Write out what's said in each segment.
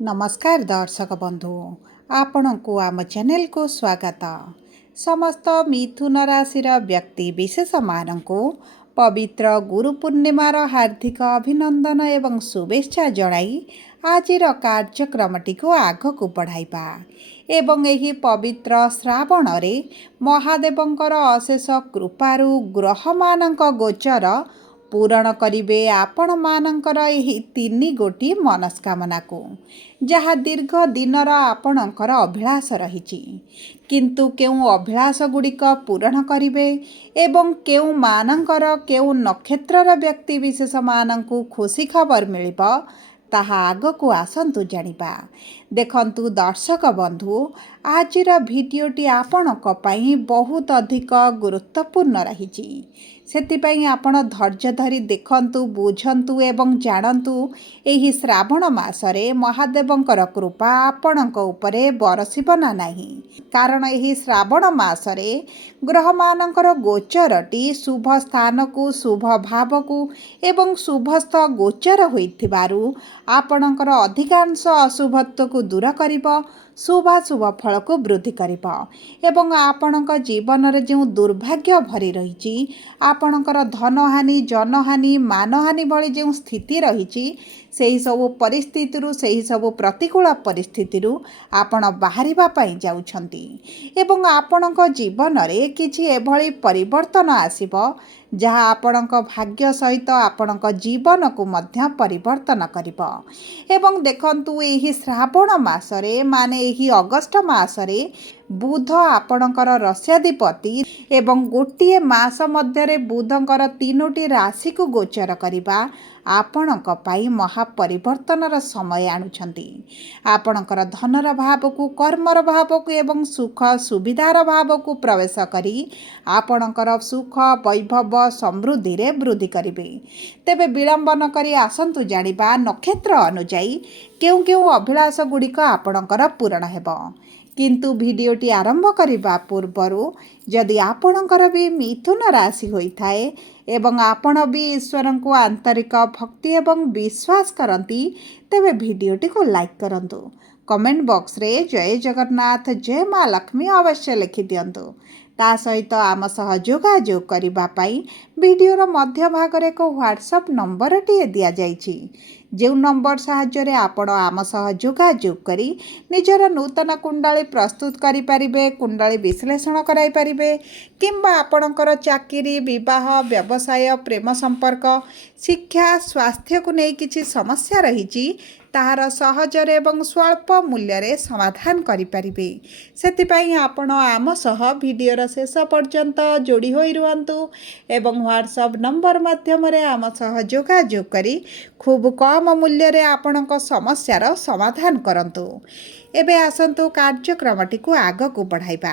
नमस्कार दर्शक बंधु आपण को आम चैनल को स्वागत। समस्त मिथुन राशि व्यक्ति विशेष मानक पवित्र गुरु पूर्णिमार हार्दिक अभिनंदन एवं शुभेच्छा जणाई आजिर कार्यक्रमटी को आगक बढ़ाइबा एवं एही पवित्र श्रावण रे महादेवंकर अशेष कृपारु ग्रह मानक गोचर पूरण करिवे आपण मानकर एही तीनी गोटी मनस्कामना को जहाँ दीर्घ दिनर आपणकर अभिलाष रही किंतु केउ अभिलाष गुड़िक पूरण करिवे एवं केउ मानकर केउ नक्षत्रर व्यक्ति विशेष मानकु खुशी खबर मिलिबो ताहा आगकु आसंतु जानिबा। देखंतु दर्शक बंधु आजिर भिडियोटी आपणक पई बहुत अधिक गुरुत्वपूर्ण रही सेतिपई आपण धैर्य धरी देखंतु बुझंतु एवं जानंतु एही श्रावण मासरे महादेवंकर कृपा आपणक उपरे बरसिब ना नाही कारण एही श्रावण मासरे ग्रह मानकर गोचरटी शुभ स्थान को शुभ भाव को एवं शुभस्थ गोचर होइथिबारु आपणकर अधिकांश अशुभत्व को दूर करिबो शुभाशुभ फल को वृद्धि करिबो एवं आपणक जीवन रे जो दुर्भाग्य भरी रही आपणकर धनहानि जनहानि मानहानि भली जो स्थिति रही सेही सबु परिस्थिति सेही सबु प्रतिकूल परिस्थिति आपण बाहरिबा पई जाउछंती एवं आपणक जीवन रे किछि एभली परिवर्तन आसीबो जहाँ आपणक भाग्य सहित आपणक जीवन को मध्य परिवर्तन करिबो एवं देखंतु एही श्रावण मासरे माने एही अगस्ट मासरे बुध आपणकर रस्याधिपति एवं गोटे मास मध्य बुधंकर तीनोटी राशि को गोचर करिबा आपणक पाई महापरिवर्तनर समय आणुछंती आपणकर धनर भाव को कर्मर भाव को एवं सुख सुविधार भाव को प्रवेश करी आपणकर सुख वैभव समृद्धि रे वृद्धि करिवे। तेबे विलंब न करी आसंतु जानिबा नक्षत्र अनुଯାयी केउ केउ अभिलाष गुड़िक आपणकर पूरण हेबो किंतु भिडियोटी आरंभ करने पूर्वर जदि आपणकर भी मिथुन राशि होइथाए एवं आपण भी ईश्वर को आंतरिक भक्ति एवं विश्वास करती तेबे भिडियोटी को लाइक करंतु कमेंट बॉक्स रे जय जगन्नाथ जय माँ लक्ष्मी अवश्य लिखि दियंतु ता सहित आम सह जोगाजोग करिबा पई वीडियोर मध्य भाग रे एक व्हाट्सएप नंबर टी दिया जाइछि जो नंबर साहाय्य आपण आम सह जोगाजोग करी निजर नूतन कुंडली प्रस्तुत करि परिबे कुंडली विश्लेषण कराई परिबे किंबा आपणकर चाकरी विवाह व्यवसाय प्रेम संपर्क शिक्षा स्वास्थ्य को नहीं किछि समस्या रही ताहार सहजरे एवं स्वल्प मूल्य रे समाधान करि परिबे सेतिपई आपण आम सह वीडियोर शेष पर्यंत जोड़ी होई रुहंतु एवं व्हाट्सएप नंबर माध्यम रे आम सह जोगाजोग करी खूब कम मूल्य रे आपणक समस्यार समाधान करंतु। एबे आसंतु कार्यक्रमटी को आग को बढ़ाइबा।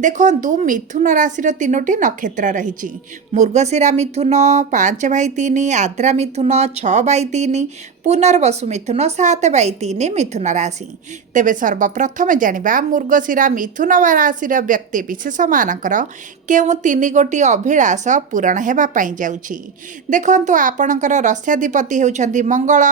देखंतु मिथुन राशि तीनोटी नक्षत्र रही मृगशिरा मिथुन 5/3 आद्रा मिथुन 6/3 पुनर्वसु मिथुन 7/3 मिथुन राशि। तेबे सर्वप्रथम जानिबा मृगशिरा मिथुन राशि व्यक्ति विशेष मानकर केउ तीन गोटी अभिलाष पूरण हेबा पई जाउछि। देखंतु आपणकर रस्याधिपति हेउछंती मंगल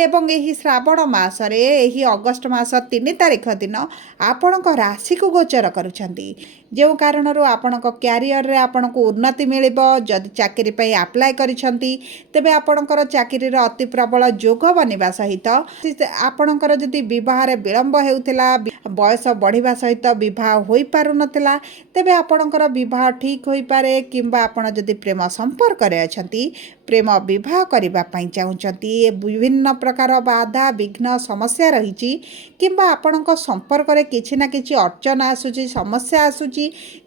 एवं एही श्रावण मासरे एही अगस्ट मास 3 तारीख दिन आपणक राशि को गोचर करुछंती जो कारण आपणक क्यारियर रे आपणक उन्नति मिलिबो जदि चाकरी पई अप्लाई करिछंती तेबे आपणकर चाकरी रे अति प्रबल जोग बनिबा सहित आपणकर जदि विवाह रे विलंब हेउथिला बयस बढ़िबा सहित विवाह होई पारु नथिला तेबे आपणकर विवाह ठीक होई पारे किंबा आपण जदि प्रेम संपर्क रे अछंती प्रेम विवाह करबा पई चाहुचंती विभिन्न प्रकार बाधा विघ्न समस्या रही किंबा आपणक संपर्क रे किछि ना किछि अड़चन आसुची समस्या आसुची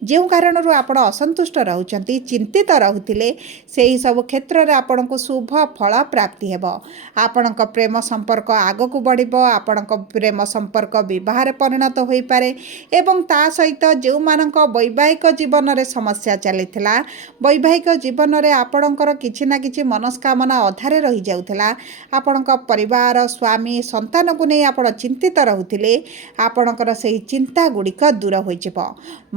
जो कारण आपण असंतुष्ट रहउचंती चिंतित रहुथिले सेही सब क्षेत्र रे आपणक शुभ फल प्राप्ति हेबो आपणक प्रेम संपर्क आगो को बढ़िबो आपणक प्रेम संपर्क विवाह रे परिणत होई पारे एवं ता सहित जो मानक वैवाहिक जीवन रे समस्या चलिथिला वैवाहिक जीवन रे आपणकर किछि ना किछि मनस्कामना अधारे रही जाउथिला आपणक परिवार स्वामी संतान को नहीं आपण चिंतित रहुथिले ଆପଣଙ୍କର ସେହି ଚିନ୍ତା ଗୁଡ଼ିକ ଦୂର ହୋଇଯିବ।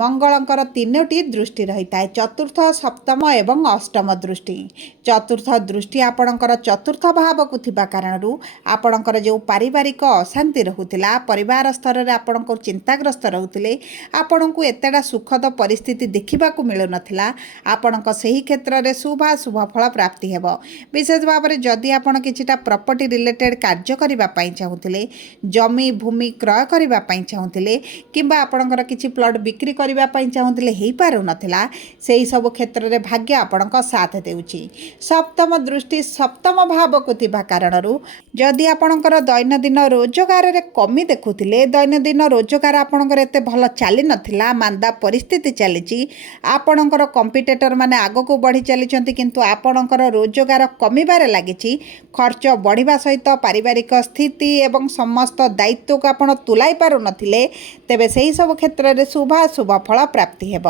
ମଙ୍ଗଳଙ୍କର 3ଟି ଦୃଷ୍ଟି ରହିଥାଏ, ଚତୁର୍ଥ, ସପ୍ତମ ଏବଂ ଅଷ୍ଟମ ଦୃଷ୍ଟି। ଚତୁର୍ଥ ଦୃଷ୍ଟି ଆପଣଙ୍କର ଚତୁର୍ଥ ଭାବକୁ ଥିବା କାରଣରୁ ଆପଣଙ୍କର ଯେଉଁ ପାରିବାରିକ ଅଶାନ୍ତି ରହୁଥିଲା, ପରିବାର ସ୍ତରରେ ଆପଣଙ୍କୁ ଚିନ୍ତାଗ୍ରସ୍ତ ରହୁଥିଲେ, ଆପଣଙ୍କୁ ଏତେଟା ସୁଖଦ ପରିସ୍ଥିତି ଦେଖିବାକୁ ମିଳୁନଥିଲା, ଆପଣଙ୍କ ସେହି କ୍ଷେତ୍ରରେ ଶୁଭ ଫଳ ପ୍ରାପ୍ତି ହେବ। ବିଶେଷ ଭାବରେ ଯଦି ଆପଣ କିଛିଟା ପ୍ରପର୍ଟି ରିଲେଟେଡ୍ କାର୍ଯ୍ୟ କରିବା ପାଇଁ ଚାହୁଁଥିଲେ, ଜମି ଭୂମି କ୍ରୟ କରିବା ପାଇଁ ଚାହୁଁଥିଲେ, କିମ୍ବା ଆପଣଙ୍କର କିଛି ପ୍ଲଟ୍ ବିକ୍ରି କରିବା ପାଇଁ ଚାହୁଁଥିଲେ, ହେଇପାରୁନଥିଲା, ସେହି ସବୁ କ୍ଷେତ୍ରରେ ଭାଗ୍ୟ ଆପଣଙ୍କ ସାଥ ଦେଉଛି। ସପ୍ତମ ଦୃଷ୍ଟି ସପ୍ତମ ଭାବକୁ ଥିବା କାରଣରୁ ଯଦି ଆପଣଙ୍କର ଦୈନନ୍ଦିନ ରୋଜଗାରରେ କମି ଦେଖୁଥିଲେ, ଦୈନନ୍ଦିନ ରୋଜଗାର ଆପଣଙ୍କର ଏତେ ଭଲ ଚାଲିନଥିଲା, ମାନ୍ଦା ପରିସ୍ଥିତି ଚାଲିଛି, ଆପଣଙ୍କର କମ୍ପିଟେଟର ମାନେ ଆଗକୁ ବଢ଼ି ଚାଲିଛନ୍ତି କିନ୍ତୁ ଆପଣଙ୍କର ରୋଜଗାର କମିବାରେ ଲାଗିଛି, ଖର୍ଚ୍ଚ ବଢ଼ିବା ସହିତ ପାରିବାରିକ ସ୍ଥିତି ଏବଂ ସମସ୍ତ ଦାୟିତ୍ୱକୁ ଆପଣ ତୁଲାଇ ପାରୁନଥିଲେ, ତେବେ ସେହି ସବୁ କ୍ଷେତ୍ରରେ ଶୁଭ ଫଳ ପ୍ରାପ୍ତି ହେବ।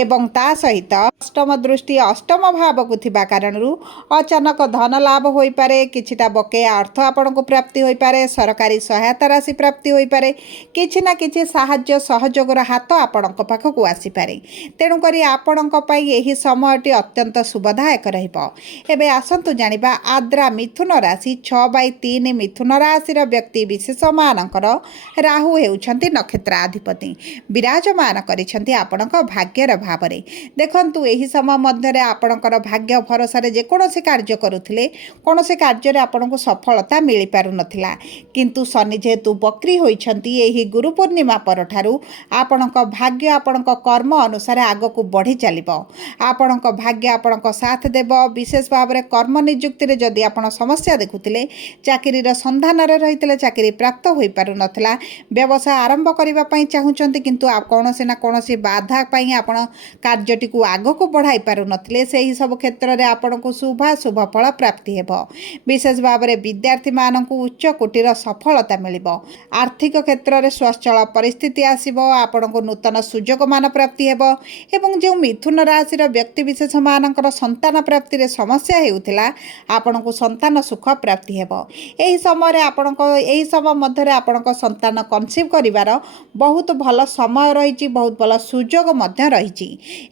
ଏବଂ ତା ସହିତ ଅଷ୍ଟମ ଦୃଷ୍ଟି ଅଷ୍ଟମ ଭାବକୁ ଥିବା କାରଣରୁ ଅଚାନକ ଧନ ଲାଭ ହୋଇପାରେ, କିଛିଟା ବକେୟା ଅର୍ଥ ଆପଣଙ୍କୁ ପ୍ରାପ୍ତି ହୋଇପାରେ, ସରକାରୀ ସହାୟତା ରାଶି ପ୍ରାପ୍ତି ହୋଇପାରେ, କିଛି ନା କିଛି ସାହାଯ୍ୟ ସହଯୋଗର ହାତ ଆପଣଙ୍କ ପାଖକୁ ଆସିପାରେ। ତେଣୁକରି ଆପଣଙ୍କ ପାଇଁ ଏହି ସମୟଟି ଅତ୍ୟନ୍ତ ଶୁଭଦାୟକ ରହିବ। ଏବେ ଆସନ୍ତୁ ଜାଣିବା ଆଦ୍ରା ମିଥୁନ ରାଶି 6/3 ମିଥୁନ ରାଶିର ବ୍ୟକ୍ତି ବିଶେଷମାନଙ୍କର ରାହୁ ହେଉଛନ୍ତି ନକ୍ଷତ୍ରାଧିପତି, ବିରାଜମାନ କରିଛନ୍ତି ଆପଣଙ୍କ ଭାଗ୍ୟର ଭାବରେ। ଦେଖନ୍ତୁ ଏହି ସମୟ ମଧ୍ୟରେ ଆପଣଙ୍କର ଭାଗ୍ୟ ଭରସାରେ ଯେକୌଣସି କାର୍ଯ୍ୟ କରୁଥିଲେ, କୌଣସି କାର୍ଯ୍ୟରେ ଆପଣଙ୍କୁ ସଫଳତା ମିଳିପାରୁନଥିଲା, କିନ୍ତୁ ଶନି ଯେହେତୁ ବକ୍ରି ହୋଇଛନ୍ତି, ଏହି ଗୁରୁ ପୂର୍ଣ୍ଣିମା ପରଠାରୁ ଆପଣଙ୍କ ଭାଗ୍ୟ ଆପଣଙ୍କ କର୍ମ ଅନୁସାରେ ଆଗକୁ ବଢ଼ି ଚାଲିବ। ଆପଣଙ୍କ ଭାଗ୍ୟ ଆପଣଙ୍କ ସାଥ ଦେବ। ବିଶେଷ ଭାବରେ କର୍ମ ନିଯୁକ୍ତିରେ ଯଦି ଆପଣ ସମସ୍ୟା ଦେଖୁଥିଲେ, ଚାକିରିର ସନ୍ଧାନରେ ରହିଥିଲେ, ଚାକିରି ପ୍ରାପ୍ତ ହୋଇପାରୁନଥିଲା, ବ୍ୟବସାୟ ଆରମ୍ଭ କରିବା ପାଇଁ ଚାହୁଁଛନ୍ତି କିନ୍ତୁ କୌଣସି ନା କୌଣସି ବାଧା ପାଇଁ ଆପଣ କାର୍ଯ୍ୟଟିକୁ ଆଗକୁ ବଢ଼ାଇ ପାରୁନଥିଲେ, ସେହି ସବୁ କ୍ଷେତ୍ରରେ ଆପଣଙ୍କୁ ଶୁଭ ଫଳ ପ୍ରାପ୍ତି ହେବ। ବିଶେଷ ଭାବରେ ବିଦ୍ୟାର୍ଥୀମାନଙ୍କୁ ଉଚ୍ଚ କୋଟିର ସଫଳତା ମିଳିବ। ଆର୍ଥିକ କ୍ଷେତ୍ରରେ ସ୍ୱଚ୍ଛଳ ପରିସ୍ଥିତି ଆସିବ, ଆପଣଙ୍କୁ ନୂତନ ସୁଯୋଗମାନ ପ୍ରାପ୍ତି ହେବ। ଏବଂ ଯେଉଁ ମିଥୁନ ରାଶିର ବ୍ୟକ୍ତିବିଶେଷମାନଙ୍କର ସନ୍ତାନ ପ୍ରାପ୍ତିରେ ସମସ୍ୟା ହେଉଥିଲା, ଆପଣଙ୍କୁ ସନ୍ତାନ ସୁଖ ପ୍ରାପ୍ତି ହେବ। ଏହି ସମୟରେ ଏହି ସମୟ ମଧ୍ୟରେ ଆପଣଙ୍କ ସନ୍ତାନ କନସିଭ୍ କରିବାର ବହୁତ ଭଲ ସମୟ ରହିଛି, ବହୁତ ଭଲ ସୁଯୋଗ ମଧ୍ୟ ରହିଛି।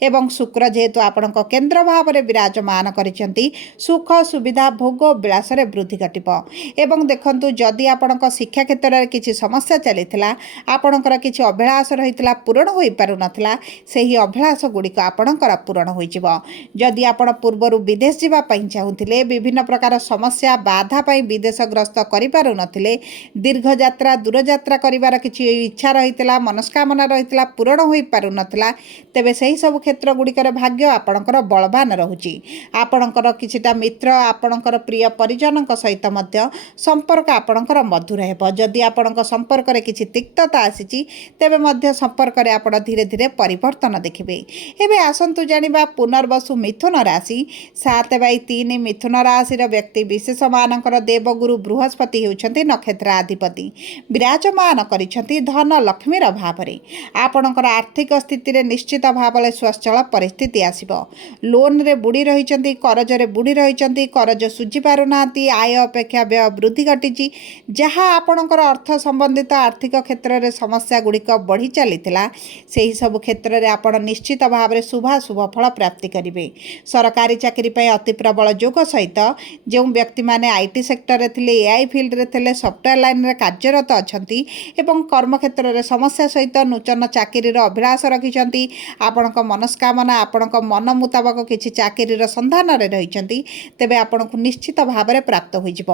ଏବଂ ଶୁକ୍ର ଯେହେତୁ ଆପଣଙ୍କ କେନ୍ଦ୍ର ଭାବରେ ବିରାଜମାନ କରିଛନ୍ତି, ସୁଖ ସୁବିଧା ଭୋଗ ବିଳାସରେ ବୃଦ୍ଧି ଘଟିବ। ଏବଂ ଦେଖନ୍ତୁ ଯଦି ଆପଣଙ୍କ ଶିକ୍ଷା କ୍ଷେତ୍ରରେ କିଛି ସମସ୍ୟା ଚାଲିଥିଲା, ଆପଣଙ୍କର କିଛି ଅଭିଳାଷ ରହିଥିଲା, ପୂରଣ ହୋଇପାରୁନଥିଲା, ସେହି ଅଭିଳାଷ ଗୁଡ଼ିକ ଆପଣଙ୍କର ପୂରଣ ହୋଇଯିବ। ଯଦି ଆପଣ ପୂର୍ବରୁ ବିଦେଶ ଯିବା ପାଇଁ ଚାହୁଁଥିଲେ, ବିଭିନ୍ନ ପ୍ରକାର ସମସ୍ୟା ବାଧା ପାଇଁ ବିଦେଶ ଗ୍ରସ୍ତ କରିପାରୁନଥିଲେ, ଦୀର୍ଘ ଯାତ୍ରା ଦୂରଯାତ୍ରା କରିବାର କିଛି ଇଚ୍ଛା ରହିଥିଲା, ମନସ୍କାମନା ରହିଥିଲା, ପୂରଣ ହୋଇପାରୁନଥିଲା, ତେବେ ସେହି ସବୁ କ୍ଷେତ୍ର ଗୁଡ଼ିକରେ ଭାଗ୍ୟ ଆପଣଙ୍କର ବଳବାନ ରହୁଛି। ଆପଣଙ୍କର କିଛିଟା ମିତ୍ର, ଆପଣଙ୍କର ପ୍ରିୟ ପରିଜନଙ୍କ ସହିତ ମଧ୍ୟ ସମ୍ପର୍କ ଆପଣଙ୍କର ମଧୁର ହେବ। ଯଦି ଆପଣଙ୍କ ସମ୍ପର୍କରେ କିଛି ତିକ୍ତତା ଆସିଛି, ତେବେ ମଧ୍ୟ ସମ୍ପର୍କରେ ଆପଣ ଧୀରେ ଧୀରେ ପରିବର୍ତ୍ତନ ଦେଖିବେ। ଏବେ ଆସନ୍ତୁ ଜାଣିବା ପୁନର୍ବସୁ ମିଥୁନ ରାଶି 7/3 ମିଥୁନ ରାଶିର ବ୍ୟକ୍ତି ବିଶେଷମାନଙ୍କର ଦେବଗୁରୁ ବୃହସ୍ପତି ହେଉଛନ୍ତି ନକ୍ଷତ୍ରାଧିପତି, ବିରାଜମାନ କରିଛନ୍ତି ଧନ ଲକ୍ଷ୍ମୀର ଭାବରେ। ଆପଣଙ୍କର ଆର୍ଥିକ ସ୍ଥିତିରେ ନିଶ୍ଚିତ ଭାବରେ ସ୍ୱଚ୍ଛଳ ପରିସ୍ଥିତି ଆସିବ। ଲୋନ୍ରେ ବୁଡ଼ି ରହିଛନ୍ତି, କରଜରେ ବୁଡ଼ି ରହିଛନ୍ତି, କରଜ ସୁଝି ପାରୁନାହାନ୍ତି, ଆୟ ଅପେକ୍ଷା ବ୍ୟୟ ବୃଦ୍ଧି ଘଟିଛି, ଯାହା ଆପଣଙ୍କର ଅର୍ଥ ସମ୍ବନ୍ଧିତ ଆର୍ଥିକ କ୍ଷେତ୍ରରେ ସମସ୍ୟା ଗୁଡ଼ିକ ବଢ଼ି ଚାଲିଥିଲା, ସେହି ସବୁ କ୍ଷେତ୍ରରେ ଆପଣ ନିଶ୍ଚିତ ଭାବରେ ଶୁଭ ଫଳ ପ୍ରାପ୍ତି କରିବେ। ସରକାରୀ ଚାକିରି ପାଇଁ ଅତି ପ୍ରବଳ ଯୋଗ ସହିତ ଯେଉଁ ବ୍ୟକ୍ତିମାନେ IT ସେକ୍ଟରରେ ଥିଲେ, AI ଫିଲ୍ଡରେ ଥିଲେ, ସଫ୍ଟୱେୟାର ଲାଇନରେ କାର୍ଯ୍ୟରତ ଅଛନ୍ତି ଏବଂ କର୍ମକ୍ଷେତ୍ରରେ ସମସ୍ୟା ସହିତ ନୂତନ ଚାକିରିର ଅଭିଳାଷ ରଖିଛନ୍ତି, ଆପଣଙ୍କ ମନସ୍କାମନା, ଆପଣଙ୍କ ମନ ମୁତାବକ କିଛି ଚାକିରିର ସନ୍ଧାନରେ ରହିଛନ୍ତି, ତେବେ ଆପଣଙ୍କୁ ନିଶ୍ଚିତ ଭାବରେ ପ୍ରାପ୍ତ ହୋଇଯିବ।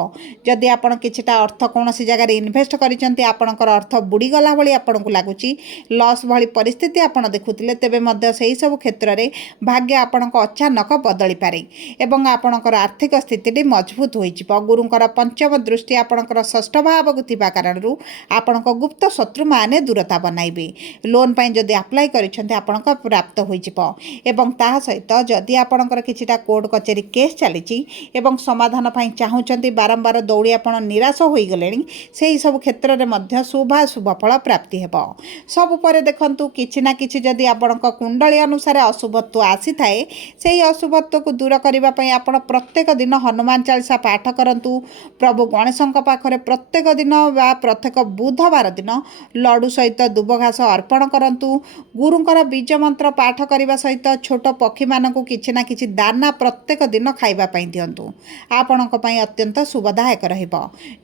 ଯଦି ଆପଣ କିଛିଟା ଅର୍ଥ କୌଣସି ଜାଗାରେ ଇନଭେଷ୍ଟ କରିଛନ୍ତି, ଆପଣଙ୍କର ଅର୍ଥ ବୁଡ଼ିଗଲା ଭଳି ଆପଣଙ୍କୁ ଲାଗୁଛି, ଲସ୍ ଭଳି ପରିସ୍ଥିତି ଆପଣ ଦେଖୁଥିଲେ, ତେବେ ମଧ୍ୟ ସେହି ସବୁ କ୍ଷେତ୍ରରେ ଭାଗ୍ୟ ଆପଣଙ୍କ ଅଚାନକ ବଦଳିପାରେ ଏବଂ ଆପଣଙ୍କର ଆର୍ଥିକ ସ୍ଥିତିଟି ମଜବୁତ ହୋଇଯିବ। ଗୁରୁଙ୍କର ପଞ୍ଚମ ଦୃଷ୍ଟି ଆପଣଙ୍କର ଷଷ୍ଠ ଭାବକୁ ଥିବା କାରଣରୁ ଆପଣଙ୍କ ଗୁପ୍ତ ଶତ୍ରୁମାନେ ଦୂରତା ବନାଇବେ। ଲୋନ୍ ପାଇଁ ଯଦି ଆପ୍ଲାଏ କରିଛନ୍ତି, ଆପଣଙ୍କ ପ୍ରାପ୍ତ ହୋଇଯିବ। ଏବଂ ତାହା ସହିତ ଯଦି ଆପଣଙ୍କର କିଛିଟା କୋର୍ଟ କଚେରୀ କେସ୍ ଚାଲିଛି ଏବଂ ସମାଧାନ ପାଇଁ ଚାହୁଁଛନ୍ତି, ବାରମ୍ବାର ଦୌଡ଼ି ଆପଣ ନିରାଶ ହୋଇଗଲେଣି, ସେହି ସବୁ କ୍ଷେତ୍ରରେ ମଧ୍ୟ ଶୁଭ ଫଳ ପ୍ରାପ୍ତି ହେବ। ସବୁ ପରେ ଦେଖନ୍ତୁ କିଛି ନା କିଛି ଯଦି ଆପଣଙ୍କ କୁଣ୍ଡଳୀ ଅନୁସାରେ ଅଶୁଭତ୍ୱ ଆସିଥାଏ, ସେହି ଅଶୁଭତ୍ୱକୁ ଦୂର କରିବା ପାଇଁ ଆପଣ ପ୍ରତ୍ୟେକ ଦିନ ହନୁମାନ ଚାଳିଶା ପାଠ କରନ୍ତୁ। ପ୍ରଭୁ ଗଣେଶଙ୍କ ପାଖରେ ପ୍ରତ୍ୟେକ ଦିନ ବା ପ୍ରତ୍ୟେକ ବୁଧବାର ଦିନ ଲଡ଼ୁ ସହିତ ଦୁବ ଘାସ ଅର୍ପଣ କରନ୍ତୁ। ଗୁରୁଙ୍କର ବୀଜ ମନ୍ତ୍ର ପାଠ କରିବା ସହିତ ଛୋଟ ପକ୍ଷୀମାନଙ୍କୁ କିଛି ନା କିଛି ଦାନା ପ୍ରତ୍ୟେକ ଦିନ ଖାଇବା ପାଇଁ ଦିଅନ୍ତୁ। ଆପଣଙ୍କ ପାଇଁ ଅତ୍ୟନ୍ତ ଶୁଭଦାୟକ ରହିବ।